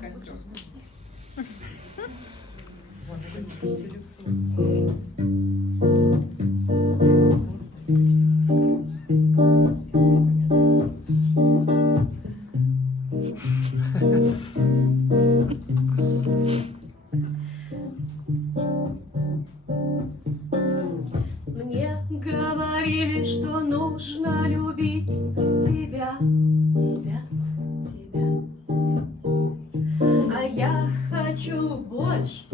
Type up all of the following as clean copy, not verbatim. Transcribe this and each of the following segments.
Костер. Мне говорили, что нужно любить тебя, тебя, тебя, а я хочу больше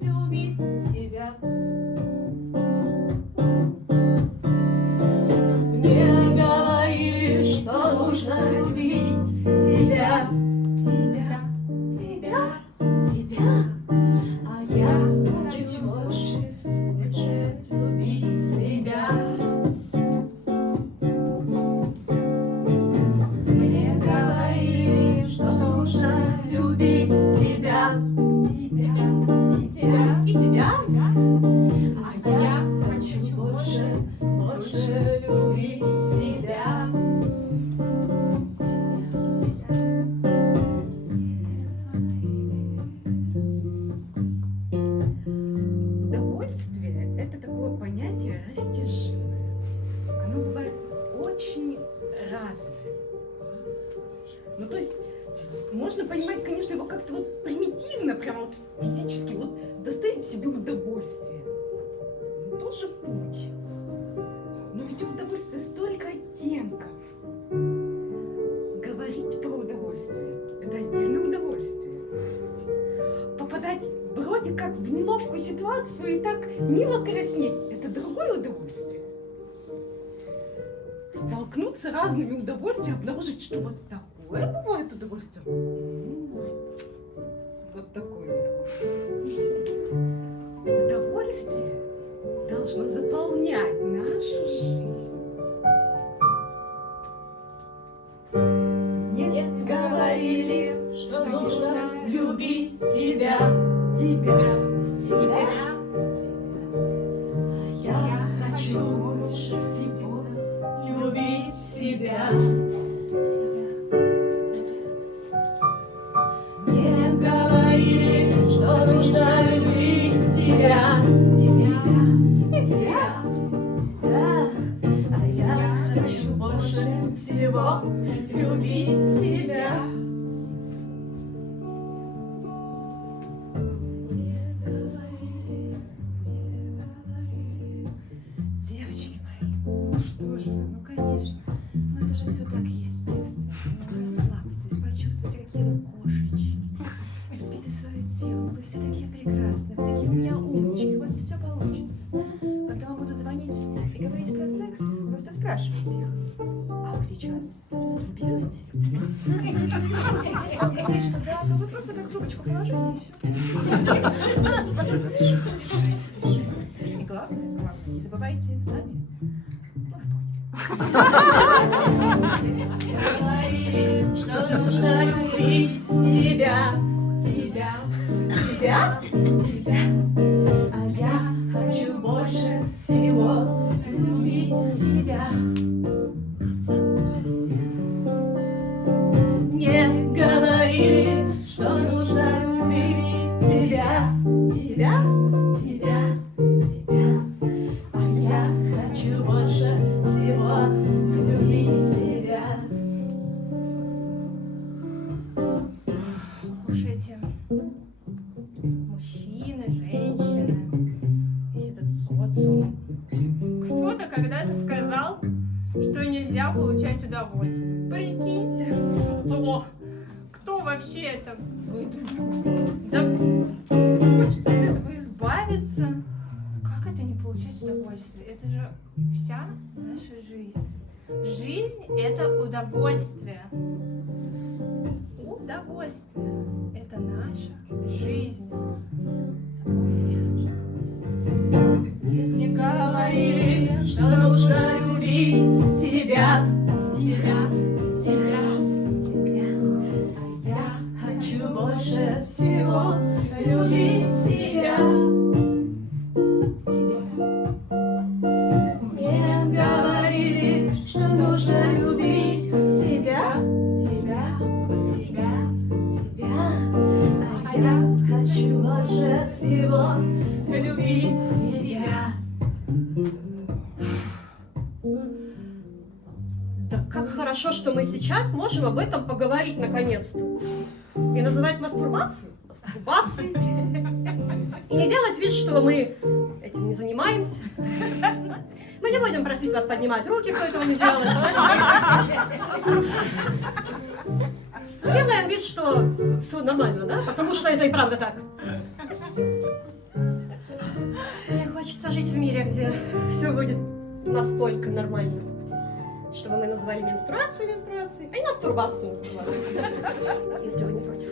любить себя. Мне говорили, что нужно любить тебя, тебя, тебя, тебя, а я хочу больше, больше любить себя. Мне говорили, что нужно любить тебя, тебя, тебя и тебя, а я хочу больше, больше любить себя. Удовольствие – это такое понятие растяжимое. Оно бывает очень разное. Ну, то есть можно понимать, конечно, его как-то вот примитивно, прямо вот физически вот доставить себе удовольствие. Ну, тоже путь. Но ведь у удовольствия столько оттенков. Говорить про удовольствие – это отдельное удовольствие. Попадать вроде как в неловкую ситуацию и так мило краснеть – это другое удовольствие. Столкнуться с разными удовольствиями, обнаружить, что вот такое бывает удовольствие. Вот такое удовольствие. Удовольствие должно заполнять нашу жизнь. Мне говорили, что нужно любить тебя, тебя, тебя, а я хочу больше всего любить себя. Мне говорили, что нужно любить тебя, тебя, тебя, да, а я хочу больше всего любить себя. Девочки мои, ну что же вы, ну конечно, ну это же все так естественно. Ну расслабьтесь, почувствуйте, какие вы кошечки. Любите свое тело, вы все такие прекрасные, вы такие у меня умнички, у вас все получится. Когда вам будут звонить и говорить про секс, просто спрашивайте их. А вы сейчас мастурбируете? Если он говорит, что да, то вы просто так трубочку положите и все. И главное, не забывайте сами. Говорили, что нужно любить тебя, тебя, тебя, тебя, а я хочу больше всего любить себя. Мне говорили, что нужно любить тебя, тебя, тебя, тебя, а я хочу больше всего любить себя. Уж эти мужчины, женщины, весь этот социум. Кто-то когда-то сказал, что нельзя получать удовольствие. Прикиньте, что? Кто вообще это выдумал? Да хочется от этого избавиться. Как это не получать удовольствие? Это же вся наша жизнь. Жизнь – это удовольствие. Удовольствие – это наша жизнь. Мне говорили, что нужно любить тебя, тебя, тебя, тебя, а я хочу больше всего любить себя. Мне говорили, что нужно любить тебя, тебя, тебя, хорошо, что мы сейчас можем об этом поговорить наконец-то. И называть мастурбацию мастурбацией. И не делать вид, что мы этим не занимаемся. Мы не будем просить вас поднимать руки, кто этого не делает. Сделаем вид, что все нормально, да? Потому что это и правда так. Мне хочется жить в мире, где все будет настолько нормально, чтобы мы называли менструацию менструацией, а не мастурбацию называли. Если вы не против.